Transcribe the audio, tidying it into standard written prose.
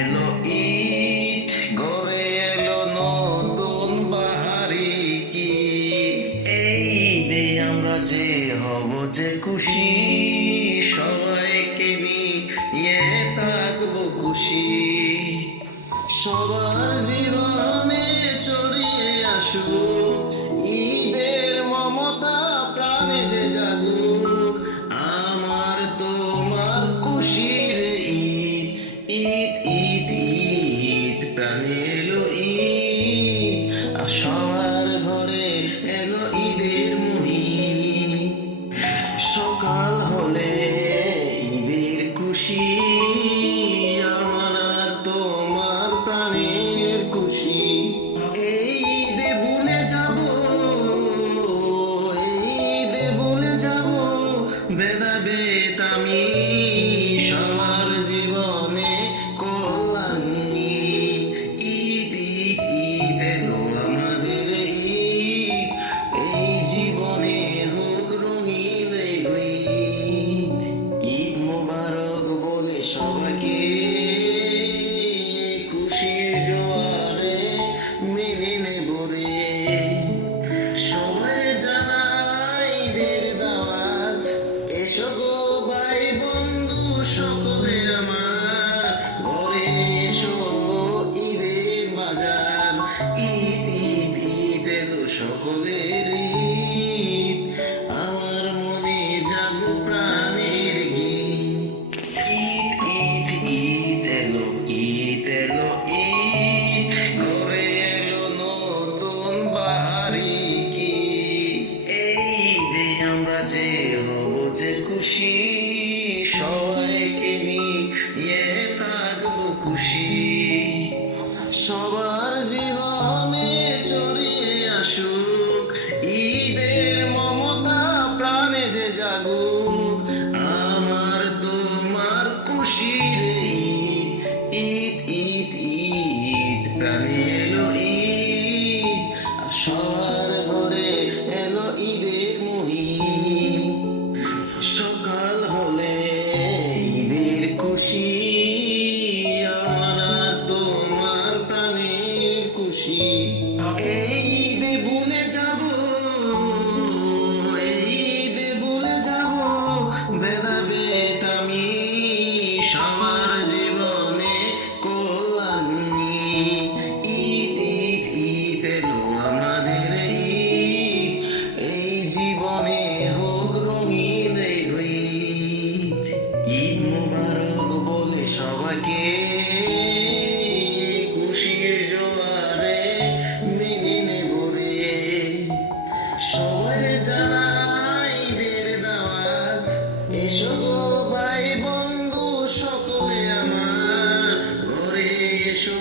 এলো ঈদ, ঘরে এলো নতুন বাহারি কি। এই ঈদে আমরা যে হব যে খুশি, সবাইকে নিয়ে থাকবো খুশি। সবার জীবনে ছড়িয়ে আসুক ঈদের মমতা, প্রাণে যে জাগুক আমার তোমার খুশির ঈদ। ঈদ ঈদ ঈদ, প্রাণে এলো ঈদ, আর সবার ঘরে এলো ঈদের মুহিত। সকাল হলে ঈদের খুশি, আমার আর তোমার প্রাণের খুশি। এই ঈদে ভুলে যাব, এই ঈদে ভুলে যাব ভেদাভেদ আমি, সবার জীবনে কল্যাণ নিয়ে। ঈদ ঈদ ঈদ এলো আমাদের ঈদ, এই জীবনে হোক রঙিন এই ঈদ। ঈদ মোবারক বলে সবাইকে খুশির জোয়ারে মেনে নেব রে। সবাই জানাই ঈদের দাওয়াত, এসো গো ভাই বন্ধু সকলে আমার, ঘরে এসো ঈদের বাজার। ঈদ ঈদ ঈদ এলো সকলের ঈদ, আমার মনে জাগো প্রাণের গীত। ঈদ ঈদ ঈদ এলো, ঈদ এলো ঈদ, ঘরে এলো নতুন বাহারি কি। এই ঈদে আমরা যে হব যে খুশি, সবাইকে নিয়ে থাকবো খুশি। সবার জীবনে ছড়িয়ে আসুক ঈদের মমতা, প্রাণে যে জাগুক আমার তোমার খুশির ঈদ। ঈদ ঈদ ঈদ, প্রাণে এলো ঈদ, আর সবার ঘরে এলো ঈদের মুহিত। সকাল হলে ঈদের খুশি, আমার আর তোমার প্রাণের খুশি। এই ঈদে ভুলে যাব, এই ঈদে ভুলে যাব ভেদাভেদ আমি, সবার জীবনে কল্যাণ নিয়ে। ঈদ ঈদ ঈদ এলো আমাদের ঈদ, এই জীবনে হোক রঙিন এই ঈদ। ঈদ মোবারক বলে সবাইকে খুশির জোয়ারে মেনে নেব রে। সবার জানাই ঈদের দাওয়াত, এসো গো ভাই বন্ধু সকলে আমার, ঘরে এসো